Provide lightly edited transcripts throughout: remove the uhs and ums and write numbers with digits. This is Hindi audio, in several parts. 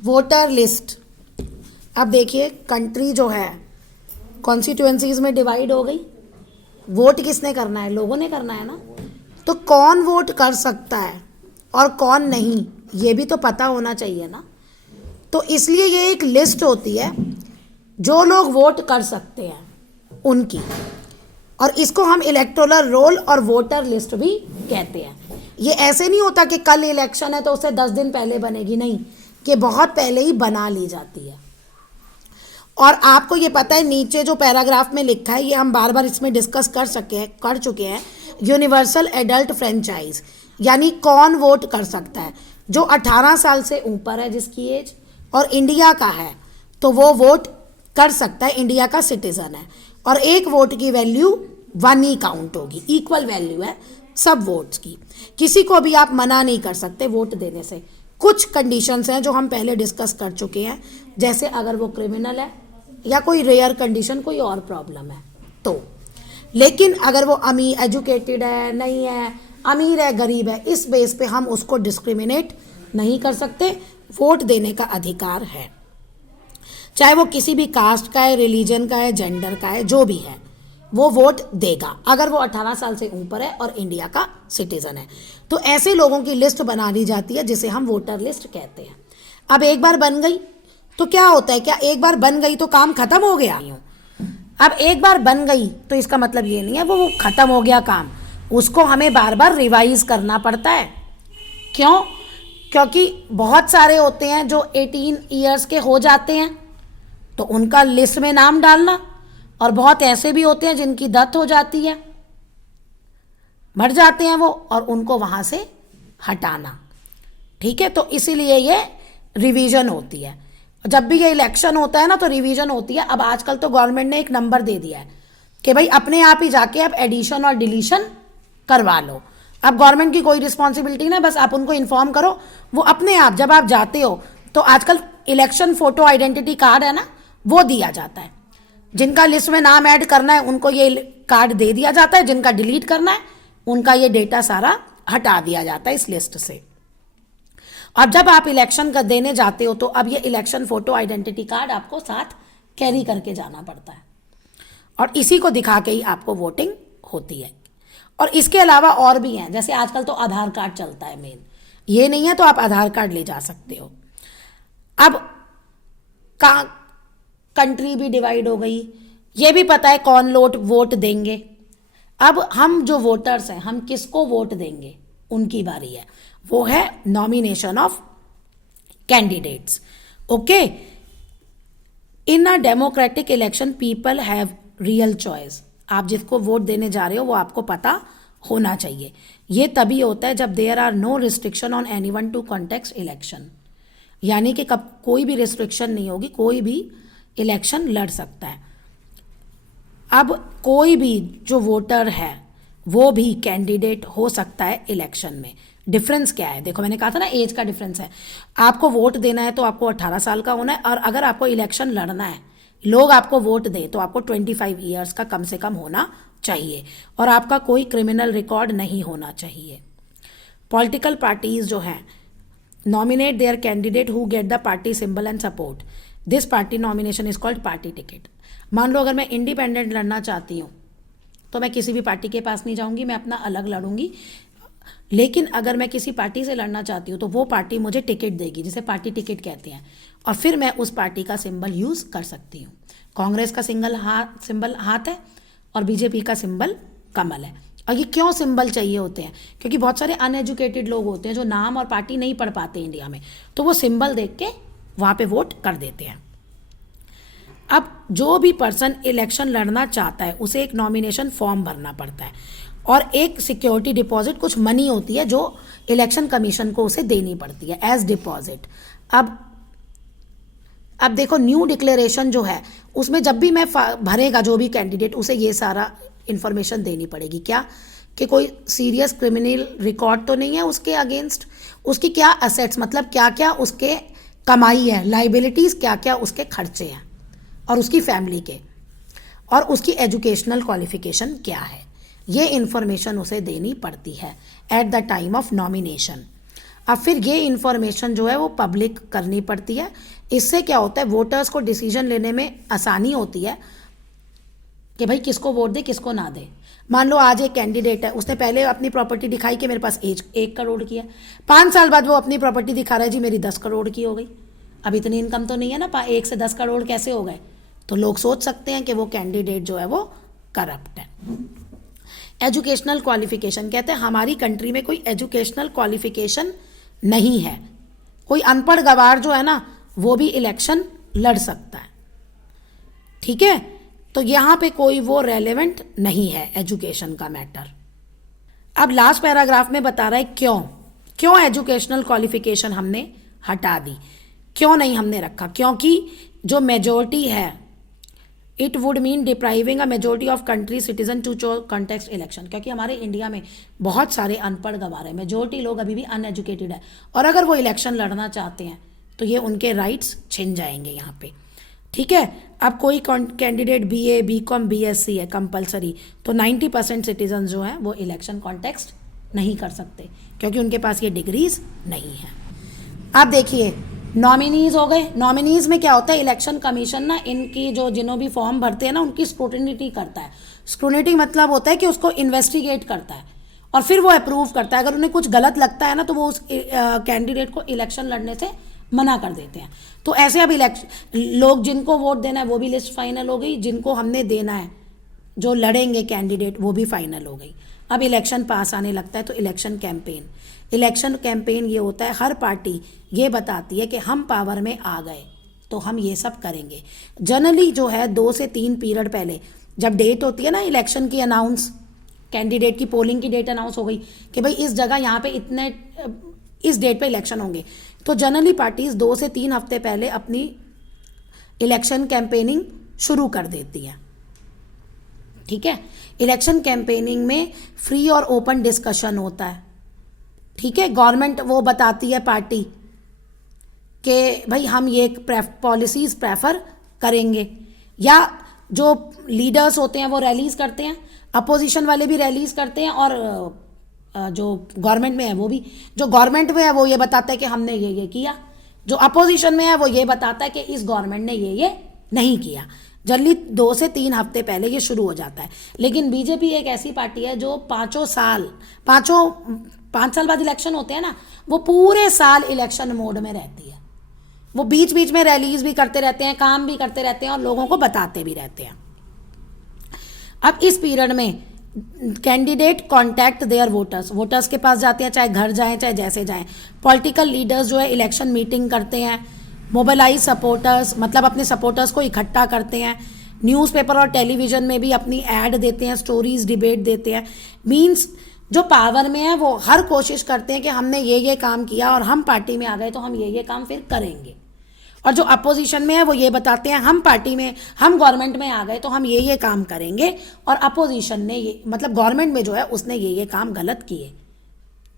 Voter list. अब देखिए कंट्री जो है कॉन्स्टिट्यूएंसीज में डिवाइड हो गई। वोट किसने करना है? लोगों ने करना है ना। तो कौन वोट कर सकता है और कौन नहीं, ये भी तो पता होना चाहिए ना। तो इसलिए ये एक लिस्ट होती है जो लोग वोट कर सकते हैं उनकी, और इसको हम इलेक्टोरल रोल और वोटर लिस्ट भी कहते हैं। ये ऐसे नहीं होता कि कल इलेक्शन है तो उससे 10 दिन पहले बनेगी, नहीं, कि बहुत पहले ही बना ली जाती है। और आपको ये पता है नीचे जो पैराग्राफ में लिखा है, ये हम बार बार इसमें डिस्कस कर चुके हैं, यूनिवर्सल एडल्ट फ्रेंचाइज, यानी कौन वोट कर सकता है। जो 18 साल से ऊपर है जिसकी एज और इंडिया का है तो वो वोट कर सकता है, इंडिया का सिटीजन है। और एक वोट की वैल्यू 1 ही काउंट होगी, इक्वल वैल्यू है सब वोट्स की। किसी को भी आप मना नहीं कर सकते वोट देने से। कुछ कंडीशंस हैं जो हम पहले डिस्कस कर चुके हैं, जैसे अगर वो क्रिमिनल है या कोई रेयर कंडीशन, कोई और प्रॉब्लम है तो। लेकिन अगर वो अमीर एजुकेटेड है, नहीं है, अमीर है, गरीब है, इस बेस पे हम उसको डिस्क्रिमिनेट नहीं कर सकते। वोट देने का अधिकार है, चाहे वो किसी भी कास्ट का है, रिलीजन का है, जेंडर का है, जो भी है वो वोट देगा अगर वो 18 साल से ऊपर है और इंडिया का सिटीजन है। तो ऐसे लोगों की लिस्ट बना दी जाती है जिसे हम वोटर लिस्ट कहते हैं। अब एक बार बन गई तो क्या होता है, क्या एक बार बन गई तो काम खत्म हो गया? अब एक बार बन गई तो इसका मतलब ये नहीं है वो खत्म हो गया काम, उसको हमें बार बार रिवाइज करना पड़ता है। क्यों? क्योंकि बहुत सारे होते हैं जो 18 ईयर्स के हो जाते हैं तो उनका लिस्ट में नाम डालना, और बहुत ऐसे भी होते हैं जिनकी डेथ हो जाती है, मर जाते हैं वो, और उनको वहां से हटाना। ठीक है, तो इसीलिए ये रिवीजन होती है। जब भी ये इलेक्शन होता है ना तो रिवीजन होती है। अब आजकल तो गवर्नमेंट ने एक नंबर दे दिया है कि भाई अपने आप ही जाके अब एडिशन और डिलीशन करवा लो। अब गवर्नमेंट की कोई रिस्पॉन्सिबिलिटी ना, बस आप उनको इन्फॉर्म करो, वो अपने आप जब आप जाते हो तो आजकल इलेक्शन फोटो आइडेंटिटी कार्ड है ना, वो दिया जाता है। जिनका लिस्ट में नाम ऐड करना है उनको ये कार्ड दे दिया जाता है, जिनका डिलीट करना है उनका ये डेटा सारा हटा दिया जाता है इस लिस्ट से। अब जब आप इलेक्शन कर देने जाते हो तो अब ये इलेक्शन फोटो आइडेंटिटी कार्ड आपको साथ कैरी करके जाना पड़ता है, और इसी को दिखा के ही आपको वोटिंग होती है। और इसके अलावा और भी हैं, जैसे आजकल तो आधार कार्ड चलता है मेन, ये नहीं है तो आप आधार कार्ड ले जा सकते हो। अब कंट्री भी डिवाइड हो गई, ये भी पता है कौन लोग वोट देंगे। अब हम जो वोटर्स हैं, हम किसको वोट देंगे उनकी बारी है, वो है nomination of candidates. Okay, in a democratic election people have real choice. आप जिसको वोट देने जा रहे हो वो आपको पता होना चाहिए। ये तभी होता है जब there are no restriction on anyone to contest election, यानी कि कब कोई भी रिस्ट्रिक्शन नहीं होगी, कोई भी इलेक्शन लड़ सकता है। अब कोई भी जो वोटर है वो भी कैंडिडेट हो सकता है इलेक्शन में। डिफरेंस क्या है? देखो मैंने कहा था ना एज का डिफरेंस है। आपको वोट देना है तो आपको 18 साल का होना है, और अगर आपको इलेक्शन लड़ना है, लोग आपको वोट दें, तो आपको 25 ईयर्स का कम से कम होना चाहिए, और आपका कोई क्रिमिनल रिकॉर्ड नहीं होना चाहिए। पॉलिटिकल पार्टीज जो हैं nominate their candidate who get the party symbol and support. This party nomination is called party ticket. मान लो अगर मैं इंडिपेंडेंट लड़ना चाहती हूँ तो मैं किसी भी पार्टी के पास नहीं जाऊंगी, मैं अपना अलग लड़ूंगी। लेकिन अगर मैं किसी पार्टी से लड़ना चाहती हूँ तो वो पार्टी मुझे टिकट देगी, जिसे पार्टी टिकट कहते हैं, और फिर मैं उस पार्टी का सिंबल यूज कर सकती हूँ। कांग्रेस का सिंबल हाथ है और बीजेपी का सिंबल कमल है। और ये क्यों सिंबल चाहिए होते हैं? क्योंकि बहुत सारे अनएजुकेटेड लोग होते हैं जो नाम और पार्टी नहीं पढ़ पाते इंडिया में, तो वो सिंबल देख के वहाँ पे वोट कर देते हैं। अब जो भी पर्सन इलेक्शन लड़ना चाहता है उसे एक नॉमिनेशन फॉर्म भरना पड़ता है, और एक सिक्योरिटी डिपॉजिट कुछ मनी होती है जो इलेक्शन कमीशन को उसे देनी पड़ती है एज डिपॉजिट। अब देखो न्यू डिक्लेरेशन जो है उसमें जब भी मैं भरेगा जो भी कैंडिडेट, उसे ये सारा इन्फॉर्मेशन देनी पड़ेगी। क्या? कि कोई सीरियस क्रिमिनल रिकॉर्ड तो नहीं है उसके अगेंस्ट, उसकी क्या असेट्स, मतलब क्या क्या उसके कमाई है, लाइबिलिटीज क्या क्या उसके खर्चे हैं, और उसकी फैमिली के, और उसकी एजुकेशनल क्वालिफिकेशन क्या है, ये इन्फॉर्मेशन उसे देनी पड़ती है at the time of nomination. अब फिर ये इन्फॉर्मेशन जो है वो पब्लिक करनी पड़ती है। इससे क्या होता है, वोटर्स को डिसीजन लेने में आसानी होती है कि भाई किसको वोट दे किसको ना दे। मान लो आज एक कैंडिडेट है, उसने पहले अपनी प्रॉपर्टी दिखाई कि मेरे पास 1 करोड़ की है, 5 साल बाद वो अपनी प्रॉपर्टी दिखा रहा है जी मेरी 10 करोड़ की हो गई। अब इतनी इनकम तो नहीं है ना, 1 से 10 करोड़ कैसे हो गए? तो लोग सोच सकते हैं कि वो कैंडिडेट जो है वो करप्ट है। एजुकेशनल क्वालिफिकेशन, कहते हैं हमारी कंट्री में कोई एजुकेशनल क्वालिफिकेशन नहीं है, कोई अनपढ़ गवार जो है ना वो भी इलेक्शन लड़ सकता है, ठीक है। तो यहाँ पे कोई वो रेलेवेंट नहीं है एजुकेशन का मैटर। अब लास्ट पैराग्राफ में बता रहा है क्यों एजुकेशनल क्वालिफिकेशन हमने हटा दी, क्यों नहीं हमने रखा। क्योंकि जो मेजोरिटी है, it would mean depriving a majority of country citizen to context election. क्योंकि हमारे इंडिया में बहुत सारे अनपढ़ गवार हैं, मेजोरिटी लोग अभी भी अनएजुकेटेड है, और अगर वो इलेक्शन लड़ना चाहते हैं तो ये उनके राइट्स छिन जाएंगे यहाँ पे, ठीक है। अब कोई कैंडिडेट BA BCom BSc है कंपलसरी, तो 90% सिटीजन जो हैं वो इलेक्शन कॉन्टेक्स्ट नहीं कर सकते क्योंकि उनके पास ये डिग्रीज नहीं है। अब देखिए नॉमिनीज हो गए। नॉमिनीज में क्या होता है, इलेक्शन कमीशन ना इनकी जिन्हों भी फॉर्म भरते हैं ना उनकी स्क्रूटिनी करता है। स्क्रूटिनी मतलब होता है कि उसको इन्वेस्टिगेट करता है और फिर वो अप्रूव करता है। अगर उन्हें कुछ गलत लगता है ना तो वो उस कैंडिडेट को इलेक्शन लड़ने से मना कर देते हैं। तो ऐसे अब लोग जिनको वोट देना है वो भी लिस्ट फाइनल हो गई, जिनको हमने देना है जो लड़ेंगे कैंडिडेट वो भी फाइनल हो गई। अब इलेक्शन पास आने लगता है तो इलेक्शन कैंपेन ये होता है, हर पार्टी ये बताती है कि हम पावर में आ गए तो हम ये सब करेंगे। जनरली जो है 2 से 3 पीरियड पहले जब डेट होती है ना इलेक्शन की अनाउंस, कैंडिडेट की पोलिंग की डेट अनाउंस हो गई कि भाई इस जगह यहाँ पे इस डेट पे इलेक्शन होंगे, तो जनरली पार्टीज 2 से 3 हफ्ते पहले अपनी इलेक्शन कैंपेनिंग शुरू कर देती है, ठीक है। इलेक्शन कैंपेनिंग में फ्री और ओपन डिस्कशन होता है, ठीक है। गवर्नमेंट वो बताती है पार्टी कि भाई हम ये पॉलिसीज प्रेफर करेंगे, या जो लीडर्स होते हैं वो रैलीज करते हैं, अपोजिशन वाले भी रैलीज करते हैं, और जो गवर्नमेंट में है वो भी, जो गवर्नमेंट में है वो ये बताता है कि हमने ये किया, जो अपोजिशन में है वो ये बताता है कि इस गवर्नमेंट ने ये नहीं किया। जल्दी 2 से 3 हफ्ते पहले ये शुरू हो जाता है। लेकिन बीजेपी एक ऐसी पार्टी है जो 5 साल बाद इलेक्शन होते हैं ना, वो पूरे साल इलेक्शन मोड में रहती है। वो बीच बीच में रैलीज भी करते रहते हैं, काम भी करते रहते हैं और लोगों को बताते भी रहते हैं। अब इस पीरियड में कैंडिडेट कॉन्टैक्ट देयर वोटर्स के पास जाते हैं, चाहे घर जाएं चाहे जैसे जाएं। पॉलिटिकल लीडर्स जो है इलेक्शन मीटिंग करते हैं, मोबिलाइज सपोर्टर्स मतलब अपने सपोर्टर्स को इकट्ठा करते हैं, न्यूज़पेपर और टेलीविज़न में भी अपनी ऐड देते हैं, स्टोरीज डिबेट देते हैं। मीन्स जो पावर में है वो हर कोशिश करते हैं कि हमने ये काम किया और हम पार्टी में आ गए तो हम ये काम फिर करेंगे, और जो अपोजिशन में है वो ये बताते हैं हम गवर्नमेंट में आ गए तो हम ये काम करेंगे, और अपोजिशन ने ये मतलब गवर्नमेंट में जो है उसने ये काम गलत किए।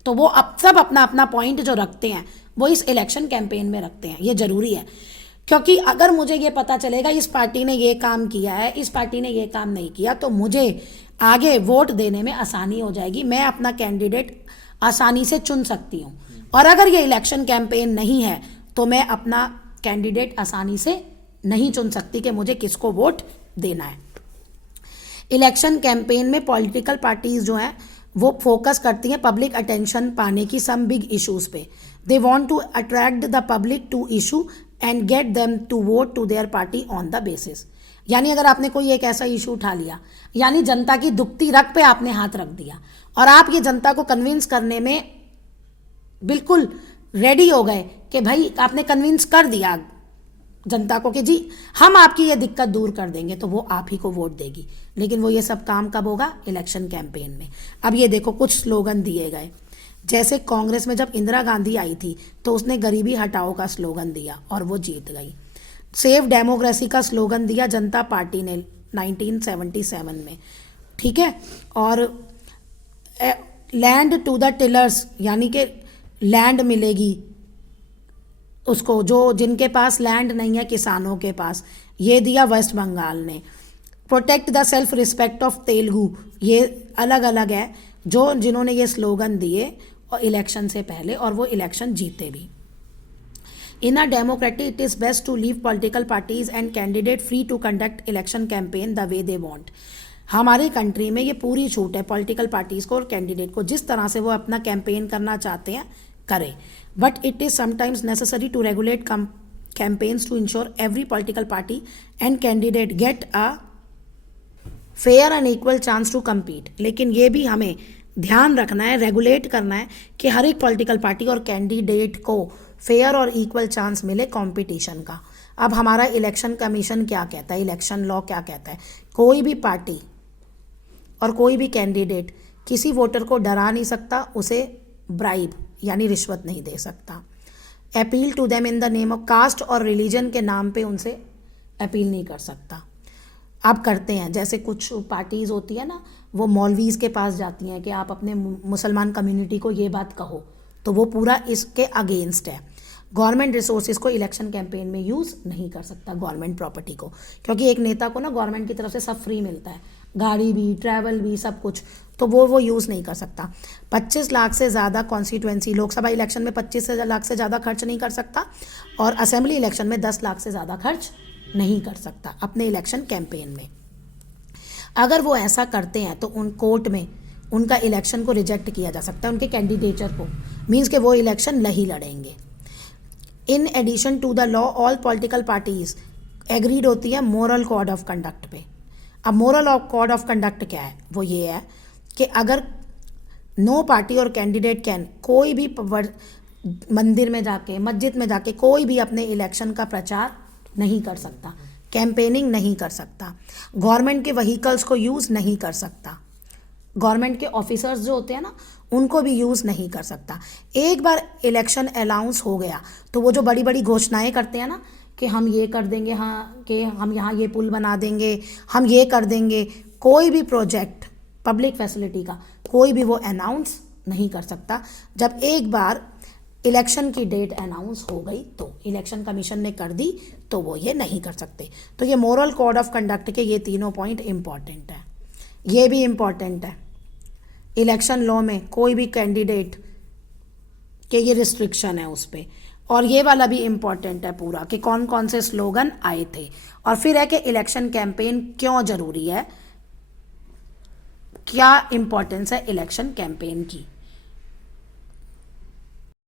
तो वो अब सब अपना अपना पॉइंट जो रखते हैं वो इस इलेक्शन कैंपेन में रखते हैं। ये ज़रूरी है क्योंकि अगर मुझे ये पता चलेगा इस पार्टी ने ये काम किया है, इस पार्टी ने ये काम नहीं किया, तो मुझे आगे वोट देने में आसानी हो जाएगी, मैं अपना कैंडिडेट आसानी से चुन सकती हूँ। और अगर ये इलेक्शन कैंपेन नहीं है तो मैं अपना कैंडिडेट आसानी से नहीं चुन सकती कि मुझे किसको वोट देना है। इलेक्शन कैंपेन में पॉलिटिकल पार्टीज जो हैं वो फोकस करती हैं पब्लिक अटेंशन पाने की सम बिग इश्यूज पे। They want to attract the public to issue and get them to vote to their party on the basis. यानी अगर आपने कोई एक ऐसा इशू उठा लिया, यानी जनता की दुखती रग पे आपने हाथ रख दिया और आप ये जनता को कन्विंस करने में बिल्कुल रेडी हो गए कि भाई आपने कन्विंस कर दिया जनता को कि जी हम आपकी ये दिक्कत दूर कर देंगे, तो वो आप ही को वोट देगी। लेकिन वो ये सब काम कब होगा? इलेक्शन कैंपेन में। अब ये देखो कुछ स्लोगन दिए गए, जैसे कांग्रेस में जब इंदिरा गांधी आई थी तो उसने गरीबी हटाओ का स्लोगन दिया और वो जीत गई। सेव डेमोक्रेसी का स्लोगन दिया जनता पार्टी ने 1977 में, ठीक है। और लैंड टू द टिलर्स, यानी कि लैंड मिलेगी उसको जो जिनके पास लैंड नहीं है, किसानों के पास, ये दिया वेस्ट बंगाल ने। Protect the self respect of Telugu, ये अलग अलग है जो जिन्होंने ये स्लोगन दिए और इलेक्शन से पहले, और वो इलेक्शन जीते भी। In a democracy, it is best to leave political parties and candidates free to conduct election campaign the way they want. हमारी कंट्री में ये पूरी छूट है पॉलिटिकल पार्टीज को और कैंडिडेट को, जिस तरह से वो अपना कैंपेन करना चाहते हैं करें। But it is sometimes necessary to regulate campaigns to ensure every political party and candidate get a fair and equal chance to compete। लेकिन ये भी हमें ध्यान रखना है, रेगुलेट करना है कि हर एक पॉलिटिकल पार्टी और कैंडिडेट को फेयर और इक्वल चांस मिले कंपटीशन का। अब हमारा इलेक्शन कमीशन क्या कहता है, इलेक्शन लॉ क्या कहता है, कोई भी पार्टी और कोई भी कैंडिडेट किसी वोटर को डरा नहीं सकता, उसे ब्राइब यानी रिश्वत नहीं दे सकता। Appeal to them in the name of caste और रिलीजन के नाम पे उनसे अपील नहीं कर सकता। आप करते हैं, जैसे कुछ पार्टीज़ होती है ना, वो मौलवीज़ के पास जाती हैं कि आप अपने मुसलमान कम्युनिटी को ये बात कहो, तो वो पूरा इसके अगेंस्ट है। गवर्नमेंट रिसोर्सेज को इलेक्शन कैंपेन में यूज़ नहीं कर सकता, गवर्नमेंट प्रॉपर्टी को, क्योंकि एक नेता को ना गवर्नमेंट की तरफ से सब फ्री मिलता है, गाड़ी भी, ट्रैवल भी, सब कुछ, तो वो यूज़ नहीं कर सकता। 25 लाख से ज़्यादा कॉन्स्टिट्यूएंसी, लोकसभा इलेक्शन में 25 लाख से ज़्यादा खर्च नहीं कर सकता, और असेंबली इलेक्शन में 10 लाख से ज़्यादा खर्च नहीं कर सकता अपने इलेक्शन कैंपेन में। अगर वो ऐसा करते हैं तो उन कोर्ट में उनका इलेक्शन को रिजेक्ट किया जा सकता है, उनके कैंडिडेचर को, मीन्स कि वो इलेक्शन नहीं लड़ेंगे। In addition to the law all political parties agreed होती है मोरल कोड ऑफ कंडक्ट पे। अब मोरल कोड ऑफ कंडक्ट क्या है, वो ये है कि अगर नो पार्टी और कैंडिडेट कैन, कोई भी मंदिर में जाके, मस्जिद में जाके कोई भी अपने इलेक्शन का प्रचार नहीं कर सकता, कैंपेनिंग नहीं कर सकता, गवर्नमेंट के व्हीकल्स को यूज़ नहीं कर सकता, गवर्नमेंट के ऑफिसर्स जो होते हैं ना उनको भी यूज़ नहीं कर सकता। एक बार इलेक्शन अनाउंस हो गया तो वो जो बड़ी बड़ी घोषणाएं करते हैं ना कि हम ये कर देंगे, हाँ कि हम यहाँ ये पुल बना देंगे, हम ये कर देंगे, कोई भी प्रोजेक्ट पब्लिक फैसिलिटी का कोई भी वो अनाउंस नहीं कर सकता। जब एक बार इलेक्शन की डेट अनाउंस हो गई तो इलेक्शन कमीशन ने कर दी तो वो ये नहीं कर सकते। तो ये मोरल कोड ऑफ कंडक्ट के ये तीनों पॉइंट इम्पॉर्टेंट है। ये भी इम्पॉर्टेंट है, इलेक्शन लॉ में कोई भी कैंडिडेट के ये रिस्ट्रिक्शन है उस पर, और ये वाला भी इम्पॉर्टेंट है पूरा कि कौन कौन से स्लोगन आए थे, और फिर है कि इलेक्शन कैंपेन क्यों ज़रूरी है, क्या इम्पोर्टेंस है इलेक्शन कैंपेन की।